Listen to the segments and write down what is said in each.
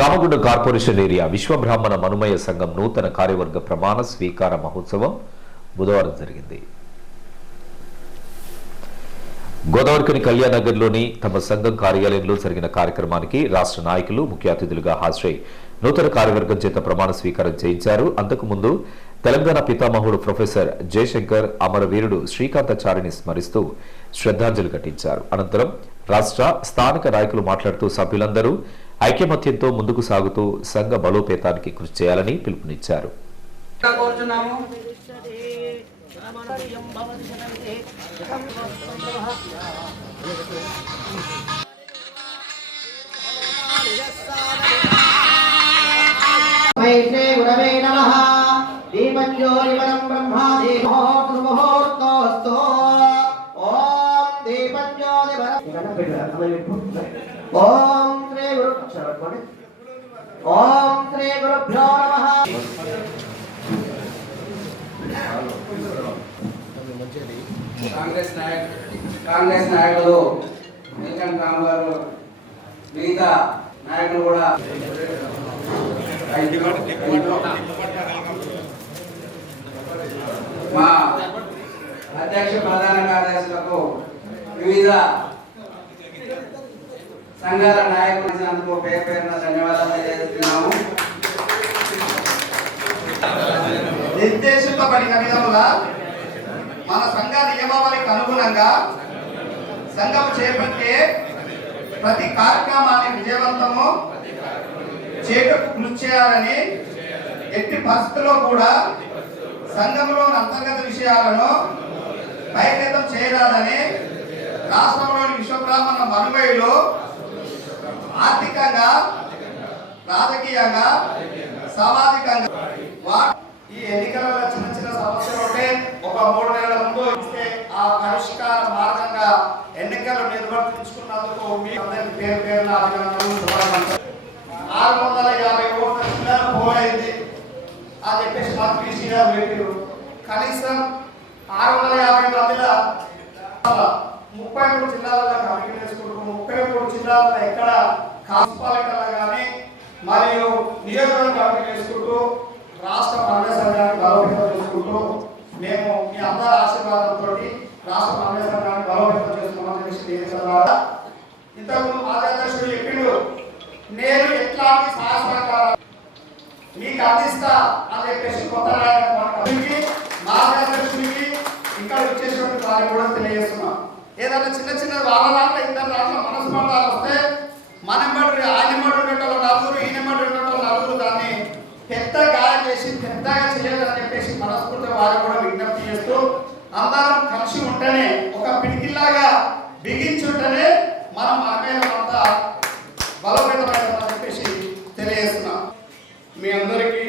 Ramagunda corporation area Vishwabrahmana మనుమయ సంఘం నూతన కార్యవర్గ ప్రమాణ స్వీకార మహోత్సవం బుధవారం జరిగింది. గోదావరికని కళ్యాణనగర్లోని తమ సంఘం కార్యాలయంలో జరిగిన కార్యక్రమానికి రాష్ట్ర నాయకులు ముఖ్య అతిథులుగా హాజరై నూతన కార్యవర్గం చేత ప్రమాణ స్వీకారం చేయించారు. అంతకుముందు తెలంగాణ పితామహుడు ప్రొఫెసర్ జయశంకర్ అమరవీరుడు శ్రీకాంతాచారిని స్మరిస్తూ శ్రద్ధాంజలి ఘటించారు. అనంతరం రాష్ట్ర స్థానిక నాయకులు మాట్లాడుతూ సభ్యులందరూ ఐక్యమత్యంతో ముందుకు సాగుతూ సంఘ బలోపేతానికి కృషి చేయాలని పిలుపునిచ్చారు. ఓం చదవండి. ఓం శ్రీ గురుభ్యో నమః కాంగ్రెస్ నాయక్ కాంగ్రెస్ నాయకులు నీలకంఠ రామ్ గారు మిగతా నాయకులు కూడా మా అధ్యక్ష ప్రధాన కార్యదర్శులకు వివిధ సంఘాల నాయకులు పేరు పేరున ధన్యవాదాలు తెలియజేస్తున్నాము. నిర్దేశింపబడిన విధముగా మన సంఘ నియమావళికి అనుగుణంగా సంఘం చేపట్టే ప్రతి కార్యక్రమాన్ని విజయవంతము చేటకు కృషి చేయాలని ఎట్టి పరిస్థితుల్లో కూడా సంఘంలోని అంతర్గత విషయాలను బహిర్గతం చేయరాదని రాష్ట్రంలోని విశ్వబ్రాహ్మణ మనుమయులు ఆర్థికంగా రాజకీయంగా సామాజికంగా. ఈ ఎన్నికలలో చిన్న చిన్న సమస్యలు ఉంటే ఒక మూడు నెలల ముందు ఇస్తే ఆ పరిష్కార మార్గంగా ఎన్నికలు నిర్వర్తించుకున్నందుకు మీ అందరికి పేరు పేరున అభినందనలు. ఆరు వందల యాభై ఓట్ల చిల్లర పోలైంది అని చెప్పేసి మాకు పీసీఆర్ పెట్టారు. కనీసం ఆరు వందల యాభై మందిల ముప్పై మూడు జిల్లాలలో కమిటీ వేసుకుంటూ ముప్పై మూడు జిల్లాలలో ఎక్కడ మున్సిపాలిటీలో కానీ మరియు నియోజకవర్గం అభివృద్ధి చేసుకుంటూ రాష్ట్ర కాంగ్రెస్ సంఘాన్ని బలోపేతం చేసుకుంటూ మేము మీ అందరి ఆశీర్వాదంతో రాష్ట్ర కాంగ్రెస్ సంఘాన్ని బలోపేతం చేస్తున్నామని చెప్పి తెలియజేస్తున్నారు ఇంతకుముందు మాజీ అధ్యక్షుడు చెప్పిండు నేను ఎట్లాంటి సహాయ మీకు అందిస్తా అని చెప్పేసి కొత్త రాయడానికి మార్గదర్శకుడికి ఇక్కడ వచ్చేసినట్టు వారికి కూడా తెలియజేస్తున్నాం. ఏదైనా చిన్న చిన్న వాళ్ళ దాంట్లో ఇద్దరు దాంట్లో మనస్పందాలు వస్తే మనం చేసి పెద్దగా చేయలేదని చెప్పేసి మనస్ఫూర్తిగా వారు కూడా విజ్ఞప్తి చేస్తూ అందరం కలిసి ఉంటేనే ఒక పిడికిల్లాగా బిగించుంటేనే మనం మనమేనంతా బలోపేతమైనదని చెప్పేసి తెలియజేస్తున్నాం. మీ అందరికీ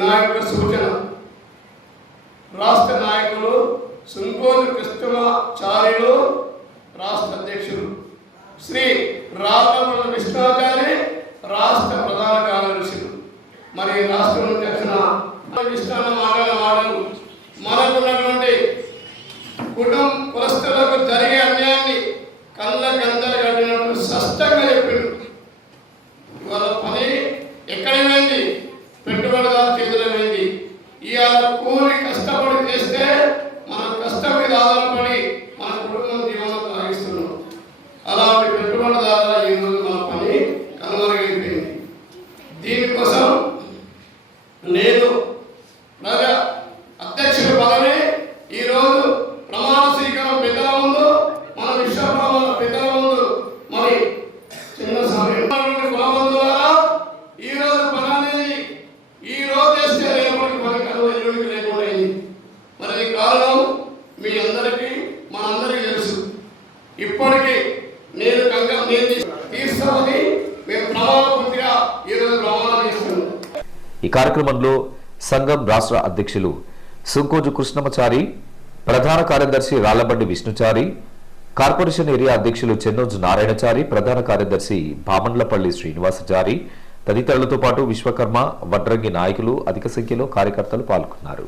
నా యొక్క సూచన. రాష్ట్ర నాయకులు సుంకోజు కృష్ణమాచార్యులు రాష్ట్ర అధ్యక్షులు. శ్రీ రామల విష్ణాచారి ఇప్పటికీ నేను గంగ నేను తీర్చామని మేము ప్రమాణ ఈరోజు ప్రమాణం చేస్తున్నాం. ఈ కార్యక్రమంలో సంఘం రాష్ట్ర అధ్యక్షులు సుంకోజు కృష్ణమచారి ప్రధాన కార్యదర్శి రాళ్ళబండి విష్ణుచారి కార్పొరేషన్ ఏరియా అధ్యక్షులు చెన్నోజు నారాయణచారి ప్రధాన కార్యదర్శి భామండ్లపల్లి శ్రీనివాసచారి తదితరులతో పాటు విశ్వకర్మ వడ్రంగి నాయకులు అధిక సంఖ్యలో కార్యకర్తలు పాల్గొన్నారు.